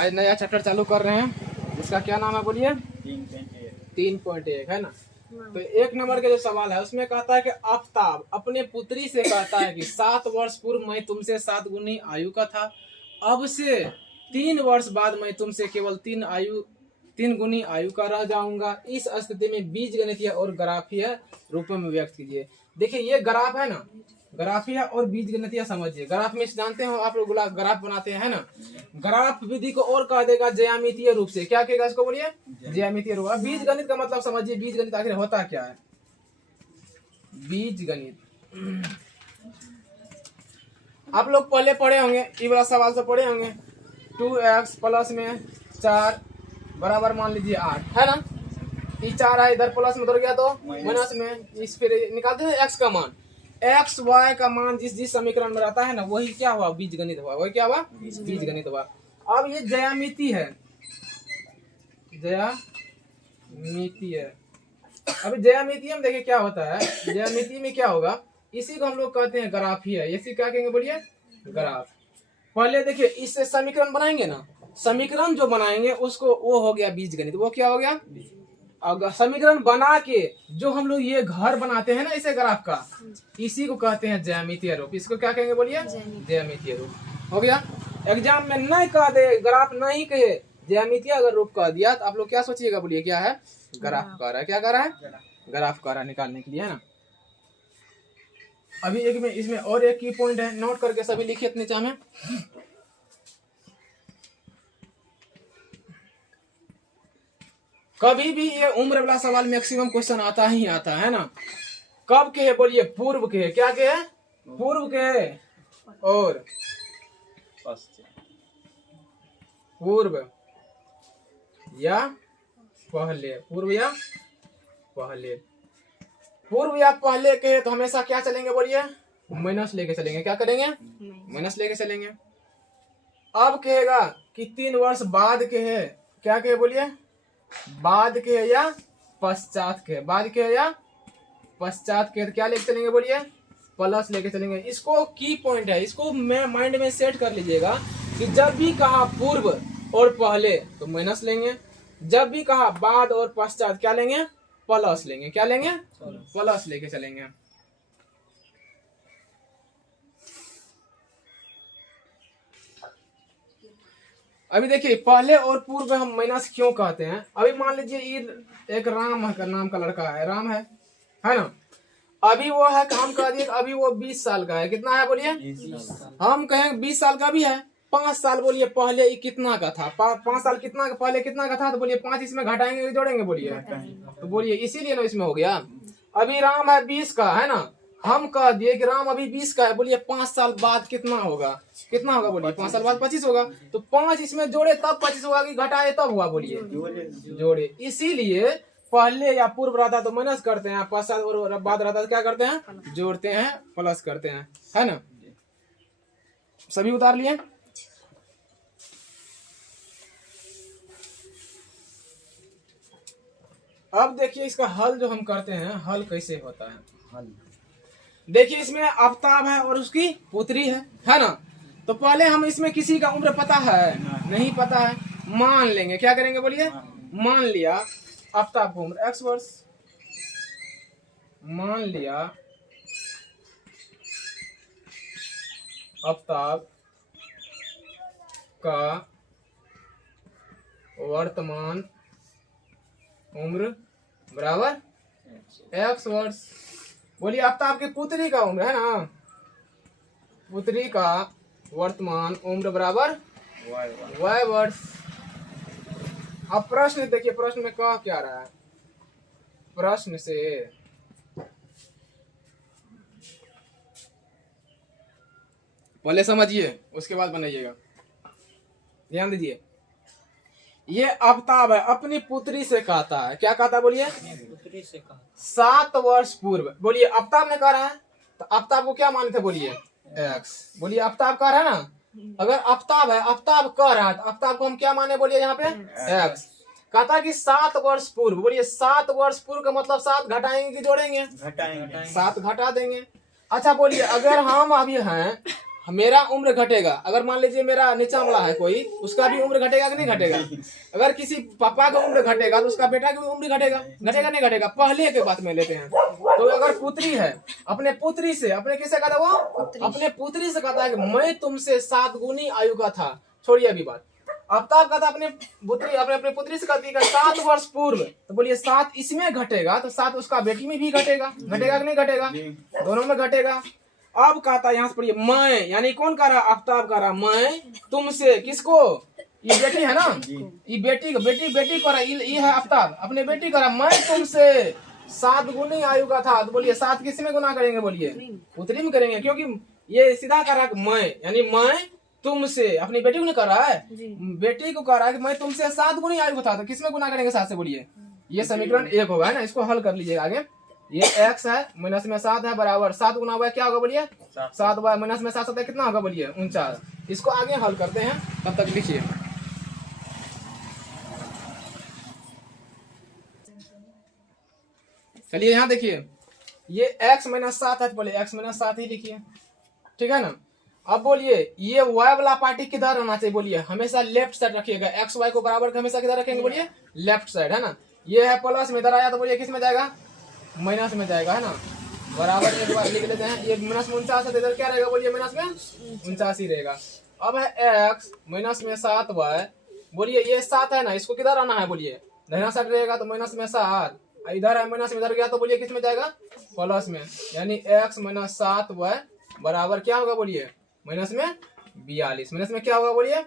आज नया चैप्टर चालू कर रहे हैं, इसका क्या नाम है बोलिए? 3.1 है ना। तो 1 नंबर के जो सवाल है उसमें कहता है कि आफताब अपने पुत्री से कहता है कि 7 वर्ष पूर्व मैं तुमसे 7 गुनी आयु का था, अब से 3 वर्ष बाद मैं तुमसे केवल 3 गुनी आयु का रह जाऊंगा। इस स्थिति में बीजगणितीय और ग्राफीय रूपों में व्यक्त कीजिए। देखिए ये ग्राफ है ना, ग्राफीय और बीजगणितीय समझिए। ग्राफ में जानते हो आप लोग ग्राफ बनाते हैं ना, ग्राफ विधि को और कह देगा ज्यामितीय रूप से। क्या कहेगा इसको बोलिए? ज्यामितीय रूप। अब बीजगणित का मतलब समझिए, बीजगणित आखिर होता क्या है? बीजगणित आप लोग पहले पढ़े होंगे, ये वाला सवाल से पढ़े होंगे। 2x प्लस में 4 बराबर मान लीजिए 8 है ना। ये 4 है, इधर प्लस में उधर गया तो माइनस में, इस फिर निकालते हैं x का मान। x y का मान जिस समीकरण में रहता है ना, वही क्या हुआ? बीजगणित हुआ। वही क्या हुआ? बीजगणित हुआ। अब ये ज्यामिति है, ज्यामिति है। अभी ज्यामिति में देखिए क्या होता है। ज्यामिति में क्या होगा, इसी को हम लोग कहते हैं ग्राफीय। इसी क्या कहेंगे बोलिए? ग्राफ। पहले देखिए इससे समीकरण बनाएंगे ना, समीकरण जो बनाएंगे उसको वो हो गया बीजगणित। वो क्या हो गया? अगर समीकरण बना के जो हम लोग ये घर बनाते हैं ना इसे ग्राफ का, इसी को कहते हैं ज्यामितीय रूप। इसको क्या कहेंगे बोलिए? ज्यामितीय रूप। हो गया। एग्जाम में नहीं कह दे ग्राफ, नहीं कहे ज्यामितीय अगर रूप कह दिया तो आप लोग क्या सोचिएगा बोलिए? क्या है? ग्राफ कह रहा है। क्या कह रहा है? ग्राफ कह रहा है, निकालने के लिए है ना। अभी एक में इसमें और एक की पॉइंट है, नोट करके सभी लिखिए अपने नीचे में। कभी भी ये उम्र वाला सवाल मैक्सिमम क्वेश्चन आता ही आता है ना। कब के है बोलिए? पूर्व के है। क्या के है? पूर्व के है और पूर्व या पहले। पूर्व या पहले। पूर्व या पहले के है तो हमेशा क्या चलेंगे बोलिए? माइनस लेके चलेंगे। क्या करेंगे? माइनस लेके चलेंगे। अब कहेगा कि 3 वर्ष बाद के है। क्या के बोलिए? बाद के है या पश्चात के? बाद के है या पश्चात के? क्या लेके चलेंगे बोलिए? प्लस लेके चलेंगे। इसको की पॉइंट है, इसको मैं माइंड में सेट कर लीजिएगा कि जब भी कहा पूर्व और पहले तो माइनस लेंगे, जब भी कहा बाद और पश्चात क्या लेंगे? प्लस लेंगे। क्या लेंगे? प्लस लेके चलेंगे। अभी देखिए पहले और पूर्व में हम माइनस क्यों कहते हैं। अभी मान लीजिए ये एक राम का नाम का लड़का है, राम है ना। अभी वो है, हम कह दिए अभी वो 20 साल का है। कितना है बोलिए? हम कहें 20 साल का भी है। 5 साल बोलिए पहले ये कितना का था? 5 साल कितना पहले कितना का था? तो बोलिए 5 इसमें घटाएंगे जोड़ेंगे बोलिए? तो बोलिए इसीलिए ना इसमें हो गया। अभी राम है 20 का है ना, हम कह दिए कि राम अभी 20 का है। बोलिए 5 साल बाद कितना होगा? कितना होगा बोलिए? 5 साल बाद 25 होगा। तो 5 इसमें जोड़े तब 25 होगा कि घटाए तब हुआ बोलिए? जोड़े। इसीलिए पहले या पूर्व रहता तो माइनस करते हैं, पश्चात और बाद रहता तो क्या करते हैं? जोड़ते हैं, प्लस करते हैं, है ना। सभी उतार लिए? अब देखिए इसका हल जो हम करते हैं, हल कैसे होता है। हल देखिए इसमें आफताब है और उसकी पुत्री है ना। तो पहले हम इसमें किसी का उम्र पता है? नहीं पता है। मान लेंगे। क्या करेंगे बोलिए? मान लिया आफताब की उम्र x वर्ष। मान लिया आफताब का वर्तमान उम्र बराबर x वर्ष। बोलिए आफताब की पुत्री का उम्र है ना, पुत्री का वर्तमान उम्र बराबर y वर्ष। अब प्रश्न देखिए, प्रश्न में कह क्या रहा है? प्रश्न से पहले समझिए उसके बाद बनाइएगा। ध्यान दीजिए, ये आफताब है अपनी पुत्री से कहता है। क्या कहता है बोलिए? पुत्री से कहा 7 वर्ष पूर्व। बोलिए आफताब ने कह रहा है तो आफताब को क्या माने थे बोलिए? x। बोलिए आफताब कह रहा है ना, अगर आफताब है, आफताब कह रहा है तो आफताब को हम क्या माने बोलिए? यहाँ पे x। कहता कि 7 वर्ष पूर्व। बोलिए 7 वर्ष पूर्व का मतलब 7 घटाएंगे कि जोड़ेंगे? घटाएंगे। 7 घटा देंगे। अच्छा बोलिए अगर हम अभी हैं मेरा उम्र घटेगा, अगर मान लीजिए मेरा नीचा वाला है कोई, उसका भी उम्र घटेगा कि नहीं घटेगा? अगर किसी पापा का उम्र घटेगा तो उसका बेटा का भी उम्र घटेगा, घटेगा नहीं घटेगा? पहले के बात में लेते हैं। तो अगर पुत्री है, अपने पुत्री से, अपने किसे कहता है वो? अपने पुत्री से कहता है कि मैं तुमसे 7 गुनी आयु का था। छोड़िए अभी बात। आफ्ताब कहता अपने पुत्री, अपने पुत्री से कहती है 7 वर्ष पूर्व, तो बोलिए 7 इसमें घटेगा तो 7 उसका बेटी में भी घटेगा, घटेगा कि नहीं घटेगा? दोनों में घटेगा। अब कहता यहाँ से पढ़िए, मैं, यानी कौन कह रहा? आफ्ताब कह रहा मैं तुमसे, किसको? ये बेटी है ना, ये बेटी बेटी कह रहा, ये है आफ्ताब, अपने बेटी कह रहा मैं तुमसे 7 गुनी आयु का था। तो बोलिए 7 किस में गुना करेंगे? बोलिए पुत्री में करेंगे, क्योंकि ये सीधा कह रहा है मैं, यानी मैं तुमसे, अपनी बेटी को नहीं कर रहा है, बेटी को कह रहा है कि मैं तुमसे 7 गुनी आयु का था। तो किसमें गुना करेंगे? 7 से। बोलिए ये समीकरण 1 होगा, है ना? इसको हल कर लीजिएगा आगे। ये x है माइनस में 7 है बराबर 7 गुना हुआ क्या होगा? बोलिए 7 हुआ माइनस में 7 कितना होगा? बोलिए 49। इसको आगे हल करते हैं, तब तक लिखिए। चलिए यहाँ देखिए, ये x माइनस 7 है, तो बोलिए x माइनस 7 ही लिखिए, ठीक है ना? अब बोलिए ये y वाला पार्टी किधर रहना चाहिए? बोलिए हमेशा लेफ्ट साइड रखिएगा। x y को बराबर हमेशा किधर रखेंगे? बोलिए लेफ्ट साइड, है ना? ये है प्लस में, इधर आया तो बोलिए किस में जाएगा? माइनस में जाएगा, है ना? बराबर एक बार लिख लेते हैं। ये माइनस में 49 है, इधर क्या रहेगा? बोलिए माइनस में 49 ही रहेगा। अब है x माइनस में 7y, बोलिए ये 7 है ना, इसको किधर आना है? बोलिए दाहिना साइड रहेगा तो माइनस में 7, इधर है माइनस में, इधर गया तो बोलिए किस में जाएगा? प्लस में, यानी x माइनस 7y बराबर क्या होगा? बोलिए माइनस में 42। माइनस में क्या होगा? बोलिए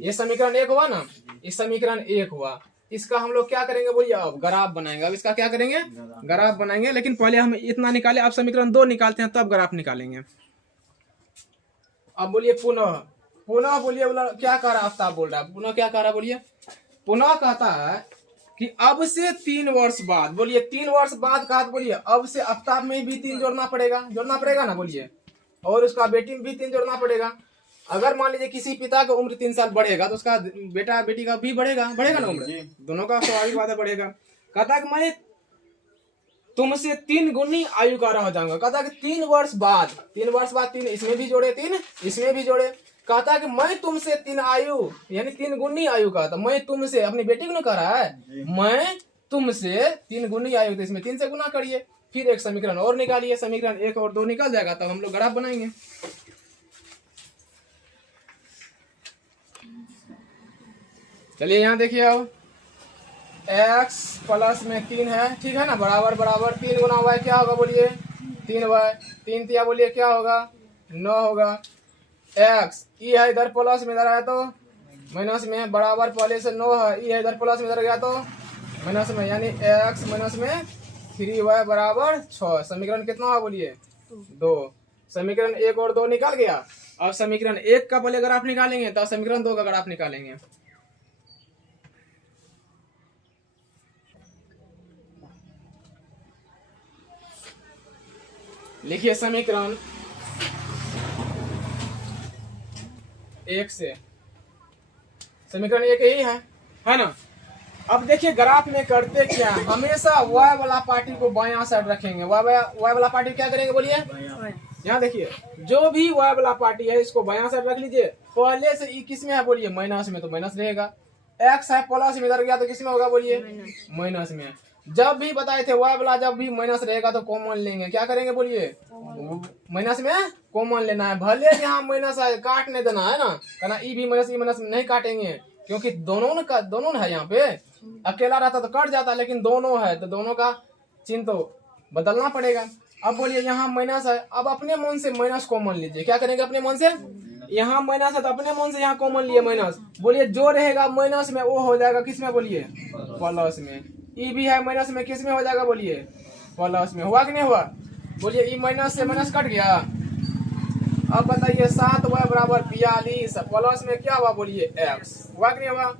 ये समीकरण 1 हुआ ना, इस समीकरण 1 हुआ। इसका हम लोग क्या करेंगे? बोलिए अब ग्राफ बनाएंगे। अब इसका क्या करेंगे? ग्राफ बनाएंगे, लेकिन पहले हम इतना निकाले, अब समीकरण 2 निकालते हैं, तब ग्राफ निकालेंगे। अब बोलिए पुनः बोलिए क्या कह रहा? आफ्ताब बोल रहा है पुनः क्या कह रहा? बोलिए पुनः कहता है कि अब से 3 वर्ष बाद, बोलिए 3 वर्ष बाद कहा, बोलिए अब से आफ्ताब में भी 3 जोड़ना पड़ेगा ना? बोलिए और उसका बेटी में भी 3 जोड़ना पड़ेगा। अगर मान लीजिए किसी पिता का उम्र 3 साल बढ़ेगा तो उसका बेटा बेटी का भी बढ़ेगा ना उम्र, दोनों का स्वाभाविक बात है बढ़ेगा। कहता है कि मैं तुमसे 3 गुनी आयु का रह जाऊंगा। कहता है कि 3 वर्ष बाद 3 इसमें भी जोड़े, 3 इसमें भी जोड़े। कहता है कि मैं तुमसे 3 आयु, यानी 3 गुनी आयु का, तो मैं तुमसे, अपनी बेटी को नहीं कह रहा है, मैं तुमसे 3 गुनी आयु, तो इसमें 3 से गुना करिए, फिर एक समीकरण और निकालिए। समीकरण 1 और 2 निकल जाएगा, तब हम लोग ग्राफ बनाएंगे। चलिए यहाँ देखिए, अब x प्लस में 3 है, ठीक है ना? बराबर बराबर 3 गुना हुआ है, क्या होगा? बोलिए 3y, 3 तिया बोलिए क्या होगा? 9 होगा। x ई है इधर प्लस में, इधर आया तो माइनस में, बराबर पहले से 9 है, ई है इधर प्लस में, इधर गया तो माइनस में, यानी x माइनस में 3y बराबर 6। समीकरण कितना हुआ? बोलिए 2। समीकरण 1 और 2 निकल गया। अब समीकरण 1 का पहले ग्राफ निकालेंगे, तब समीकरण 2 का ग्राफ निकालेंगे। लिखिए समीकरण 1 से, समीकरण 1 यही है ना? अब देखिए ग्राफ में करते क्या, हमेशा y वाला पार्टी को बायां साइड रखेंगे। y वाला पार्टी क्या करेंगे? बोलिए यहाँ देखिए, जो भी y वाला पार्टी है इसको बायां साइड रख लीजिए। पहले से ई किस में है? बोलिए माइनस में, तो माइनस रहेगा। x है प्लस में, इधर गया तो किस में होगा? बोलिए माइनस में। जब भी बताए थे y वाला जब भी माइनस रहेगा तो कॉमन लेंगे, क्या करेंगे? बोलिए माइनस में कॉमन लेना है। भले यहाँ माइनस है, काट नहीं देना है ना, कहना ई भी माइनस, ई माइनस नहीं काटेंगे, क्योंकि दोनों है। यहाँ पे अकेला रहता तो कट जाता, लेकिन दोनों है तो दोनों का चिन्ह तो बदलना पड़ेगा। अब बोलिए यहाँ माइनस है, अब अपने मन से माइनस कॉमन लीजिए। क्या करेंगे? अपने मन से, यहाँ माइनस है तो अपने मन से यहाँ कॉमन लिए माइनस। बोलिए जो रहेगा माइनस में वो हो जाएगा किस में? बोलिए प्लस में। ई भी है माइनस में, किस में हो जाएगा? बोलिए प्लस में। हुआ कि नहीं हुआ? बोलिए ई माइनस से माइनस कट गया। अब बताइए 7y बराबर 42, प्लस में क्या हुआ? बोलिए x। हुआ कि नहीं हुआ?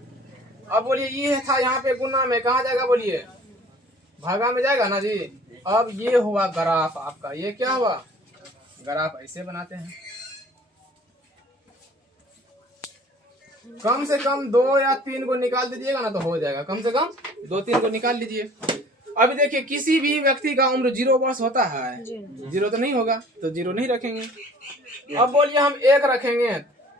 अब बोलिए ये था यहाँ पे गुना में, कहाँ जाएगा? बोलिए भागा में जाएगा ना जी। अब ये हुआ ग्राफ आपका, ये क्या हुआ? ग्राफ ऐसे बनाते हैं। कम से कम 2 या 3 को निकाल दीजिएगा ना तो हो जाएगा। कम से कम 2-3 को निकाल लीजिए। अभी देखिए किसी भी व्यक्ति का उम्र 0 वर्ष होता है, 0 तो नहीं होगा, तो 0 नहीं रखेंगे। अब बोलिए हम 1 रखेंगे,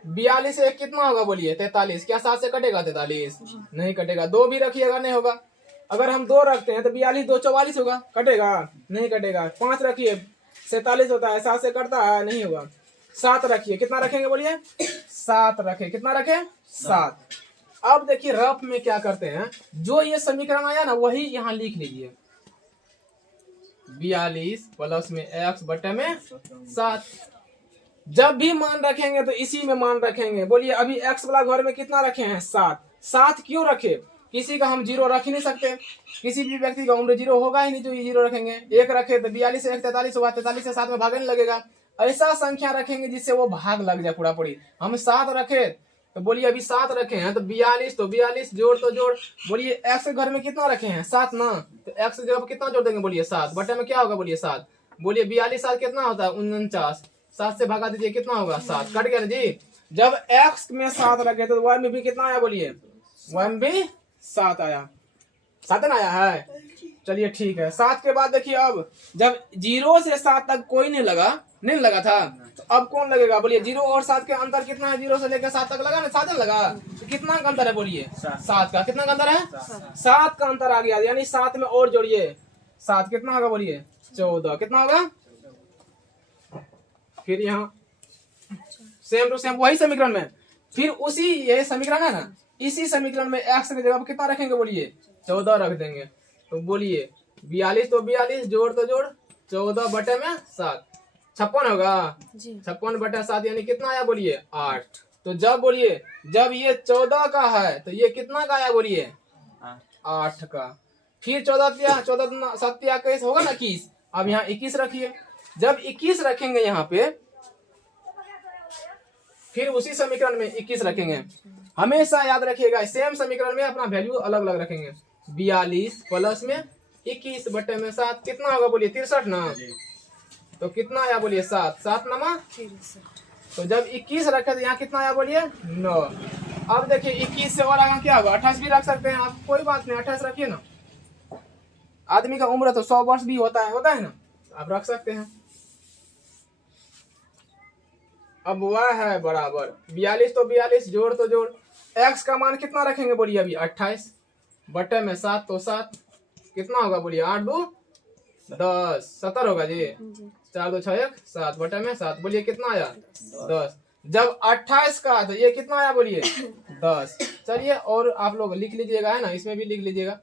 42 से 1 कितना होगा बोलिए 43। क्या 7 से कटेगा 43? नहीं कटेगा। 2 भी रखिएगा, नहीं होगा। अगर हम 2 रखते हैं तो 42 2 44 होगा, कटेगा? नहीं कटेगा। 5 रखिए 47 होता है, 7 से कटता है, नहीं होगा। 7 रखिए, कितना रखेंगे बोलिए? 7 रखे, कितना रखे? 7। अब देखिए रफ में क्या करते हैं, जो ये समीकरण आया ना वही यहाँ लिख लीजिए। 42 प्लस में x बटे में 7। जब भी मान रखेंगे तो इसी में मान रखेंगे। बोलिए अभी x वाला घर में कितना रखे हैं? 7। 7 क्यों रखे? किसी का हम 0 रख ही नहीं सकते, किसी भी व्यक्ति का उम्र 0 होगा ही नहीं जो ये 0 रखेंगे। 1 रखे तो 42 से 1 43 होगा, 43 से 7 में भागने लगेगा। ऐसा संख्या रखेंगे जिससे वो भाग लग जाए पूरा पूरी। हम 7 रखे तो बोलिए अभी 7 रखे हैं तो 42, तो 42 जोड़ तो जोड़। बोलिए x के घर में कितना रखे हैं? 7 ना, तो x की जगह कितना जोड़ देंगे बोलिए? 7 बटे में क्या होगा बोलिए? 7। बोलिए 42 7 कितना होता है? 49। 7 से भगा दीजिए, कितना होगा? 7। कट गया ना जी। जब x में 7 रखे तो y में भी कितना आया बोलिए? y में भी 7 आया। 7 ना आया है? चलिए ठीक है। 7 के बाद देखिए अब जब 0 से 7 तक कोई नहीं लगा था, तो अब कौन लगेगा बोलिए? 0 और 7 के अंतर कितना है? 0 से लेकर 7 तक लगा ना, 7 लगा, तो कितना का अंतर है बोलिए? 7 का। कितना का अंतर है? 7 का अंतर आ गया, यानी 7 में और जोड़िए 7, कितना होगा बोलिए? 14। कितना होगा? फिर यहाँ सेम टू सेम वही समीकरण में, फिर उसी ये समीकरण है ना, इसी समीकरण में x की जगह कितना रखेंगे बोलिए? 14 रख देंगे। तो बोलिए 42 तो 42 जोड़ तो जोड़, 14 बटे में 7, 56 होगा। 56 बटे 7 यानी कितना आया बोलिए? 8। तो जब बोलिए जब ये 14 का है तो ये कितना का आया बोलिए? 8 का। फिर 14 7 21 होगा ना 21। अब यहाँ 21 रखिए। जब 21 रखेंगे यहाँ पे, फिर उसी समीकरण में 21 रखेंगे। हमेशा याद रखिएगा सेम समीकरण में अपना वैल्यू अलग अलग रखेंगे। 42 प्लस में 21 बटे में 7 कितना होगा बोलिए? 63 ना, तो कितना आया बोलिए? 7। 7 नमा 63। तो जब 21 रखे तो यहाँ कितना आया बोलिए? 9। अब देखिए 21 से और आगे क्या होगा? 28 भी रख सकते हैं आप, कोई बात नहीं, 28 रखिए ना। आदमी का उम्र तो 100 वर्ष भी होता है ना, आप रख सकते हैं। अब वह है बराबर 42 तो 42 जोड़ तो जोड़, x का मान कितना रखेंगे बोलिए? अभी 28 बटे में 7 तो 7, कितना होगा बोलिए? 8 2 10, 70 होगा जी। 4 2 6 1 7 बटे में 7, बोलिए कितना आया? 10। जब 28 का तो ये कितना आया बोलिए? 10। चलिए और आप लोग लिख लीजिएगा, है ना, इसमें भी लिख लीजिएगा।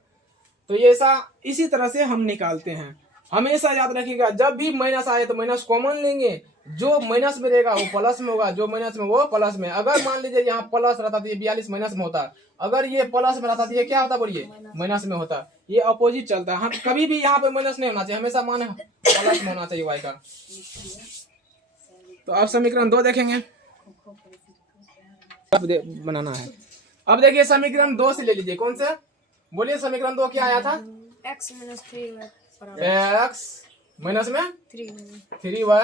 तो ये ऐसा इसी तरह से हम निकालते हैं। हमेशा याद रखिएगा जब भी माइनस आए तो माइनस कॉमन लेंगे, जो माइनस में रहेगा वो प्लस में होगा, जो माइनस में वो प्लस में। अगर मान लीजिए यहाँ प्लस रहता तो ये 42 माइनस में होता, अगर ये प्लस में रहता तो ये क्या होता बोलिए? माइनस में होता। ये अपोजिट चलता है, हम कभी भी यहाँ पे माइनस नहीं होना चाहिए, हमेशा मान प्लस में होना चाहिए y का। तो अब समीकरण 2 देखेंगे, बनाना है। अब देखिए समीकरण 2 से ले लीजिए, कौन से बोलिए? समीकरण 2 क्या आया था? x minus 3y x minus में 3y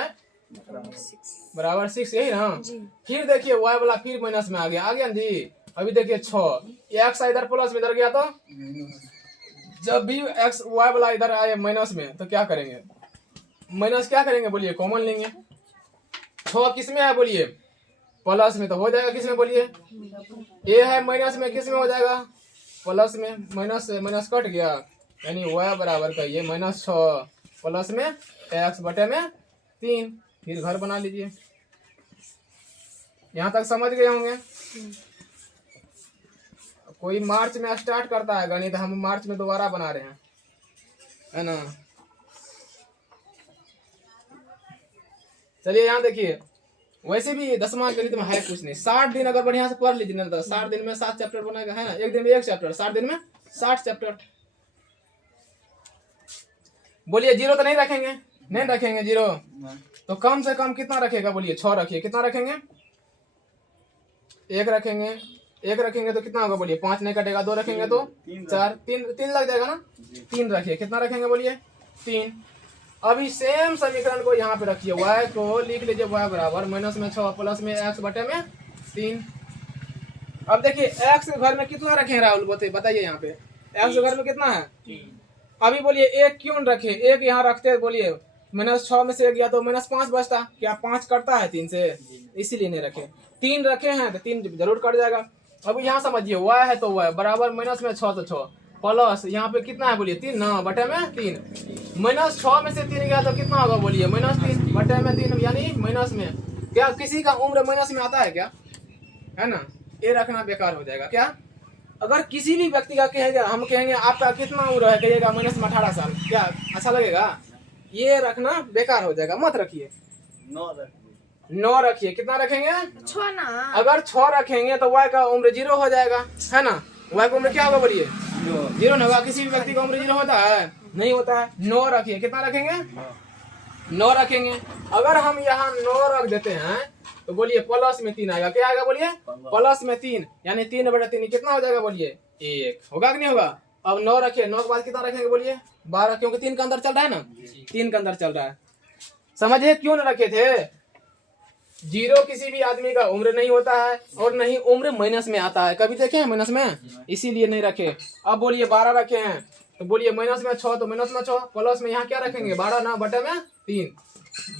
बराबर 6, यही ना। फिर देखिए y वाला फिर माइनस में आ गया ना जी। अभी देखिए 6 x इधर प्लस में इधर गया, तो जब भी x y वाला इधर आए माइनस में तो क्या करेंगे? माइनस क्या करेंगे बोलिए? कॉमन लेंगे। 6 किस में है बोलिए? प्लस में, तो हो जाएगा किस में बोलिए? a है माइनस में, किस में हो जाएगा? प्लस में। माइनस से माइनस कट गया, यानी y बराबर का ये -6 प्लस में x बटे में 3। फिर घर बना लीजिए। यहाँ तक समझ गए होंगे। कोई मार्च में स्टार्ट करता है गणित, हम मार्च में दोबारा बना रहे हैं, है ना। चलिए यहाँ देखिए, वैसे भी 10वां गणित में है कुछ नहीं। 60 दिन अगर बढ़िया से पढ़ लीजिए ना तो 60 दिन में 7 चैप्टर बनेगा, है ना। एक दिन में 1 चैप्टर, 60 दिन में 60 चैप्टर। बोलिए 0 तो नहीं रखेंगे? नहीं रखेंगे 0, तो कम से कम कितना रखेगा बोलिए? 6 रखिए। कितना रखेंगे? 1 रखेंगे। 1 रखेंगे तो कितना होगा बोलिए? 5 नहीं कटेगा। 2 रखेंगे तो 4, 3 लग जाएगा ना। 3 रखिए। कितना रखेंगे बोलिए? 3। अभी सेम समीकरण को यहाँ पे रखिए, y को लिख लीजिए y बराबर -6 प्लस में x बटे में 3। अब देखिए x के घर में कितना रखे हैं राहुल बताइए? यहाँ पे x के घर में कितना है? अभी बोलिए एक क्यों रखे, एक यहाँ रखते हैं, बोलिए -6 में से गया तो -5 बचता, क्या 5 कटता है 3 से, इसीलिए नहीं रखे। 3 रखे हैं तो 3 जरूर कट जाएगा। अभी यहाँ समझिए y है तो y बराबर माइनस में 6 तो 6 प्लस यहाँ पे कितना है बोलिए 3 ना, बटे में 3, -6 में से 3 गया तो कितना होगा बोलिए -3 बटे में 3, यानी माइनस में। क्या किसी का उम्र माइनस में आता है क्या, है ना, ये रखना बेकार हो जाएगा। क्या अगर किसी भी व्यक्ति का कहेंगे, हम कहेंगे आपका कितना उम्र है, कहिएगा -18 साल, क्या अच्छा लगेगा, ये रखना बेकार हो जाएगा, मत रखिए। 9 रखिए, कितना रखेंगे 6 ना। अगर 6 रखेंगे तो y का उम्र 0 हो जाएगा, है ना, y का उम्र क्या होगा बोलिए 0 नहीं होगा। किसी भी व्यक्ति का उम्र 0 होता है, नहीं होता है। 9 रखिए, कितना रखेंगे 9 रखेंगे। अगर हम यहाँ 9 रख देते हैं तो बोलिए प्लस में 3 आएगा, क्या आएगा बोलिए प्लस में 3, यानी 3/3 कितना हो जाएगा बोलिए 1, होगा कि नहीं होगा। अब 9 रखिए, 9 के बाद कितना रखेंगे बोलिए 12, क्योंकि 3 का अंदर चल रहा है ना, 3 का अंदर चल रहा है। समझिए क्यों न रखे थे, 0 किसी भी आदमी का उम्र नहीं होता है और नहीं उम्र माइनस में आता है, कभी देखे हैं माइनस में, इसीलिए नहीं रखे। अब बोलिए 12 रखे हैं तो बोलिए माइनस में 6 तो माइनस में 6 प्लस में यहाँ क्या रखेंगे 12 ना, बटे में 3,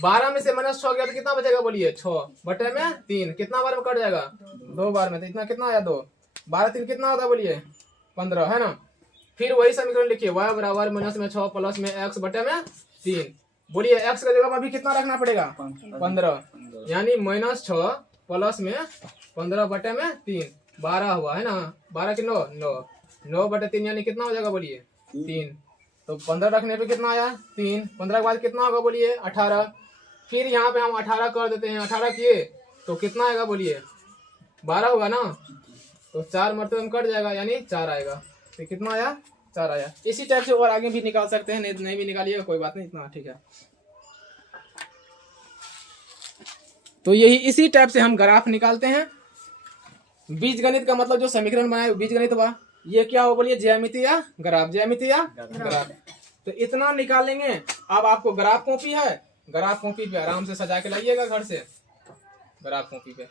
12 में से -6 गया तो कितना बचेगा बोलिए 6 बटे में 3, कितना बार में कट जाएगा 2 बार में, तो इतना कितना आया 2, 12 3 कितना होता है बोलिए 15, है ना। फिर वही समीकरण लिखिए y बराबर -6 प्लस में x बटे में 3, बोलिए x का जगह अभी कितना रखना पड़ेगा 15, यानी -6 प्लस में 15 बटे में 3, 12 हुआ, है ना, 12 की 9 9 बटे 3 यानी कितना हो जाएगा बोलिए 3, तो 15 रखने पे कितना आया 3, 15 के बाद कितना होगा बोलिए 18, फिर यहाँ पे हम 18 कर देते हैं, 18 किए तो कितना आएगा बोलिए 12 होगा ना, तो 4 मरतबे में कट जाएगा, यानी 4 आएगा, तो कितना आया 4 आया। इसी टाइप से और आगे भी निकाल सकते हैं, नहीं भी निकालिएगा कोई बात नहीं, इतना ठीक है। तो यही इसी टाइप से हम ग्राफ निकालते हैं। बीजगणित का मतलब जो समीकरण बनाए बीजगणित हुआ, ये क्या हो बोलिए ज्यामिति या ग्राफ, ज्यामिति या ग्राफ। तो इतना निकालेंगे। अब आपको ग्राफ कॉपी है, ग्राफ कॉपी पे आराम से सजा के लाइएगा घर से, ग्राफ कॉपी पे।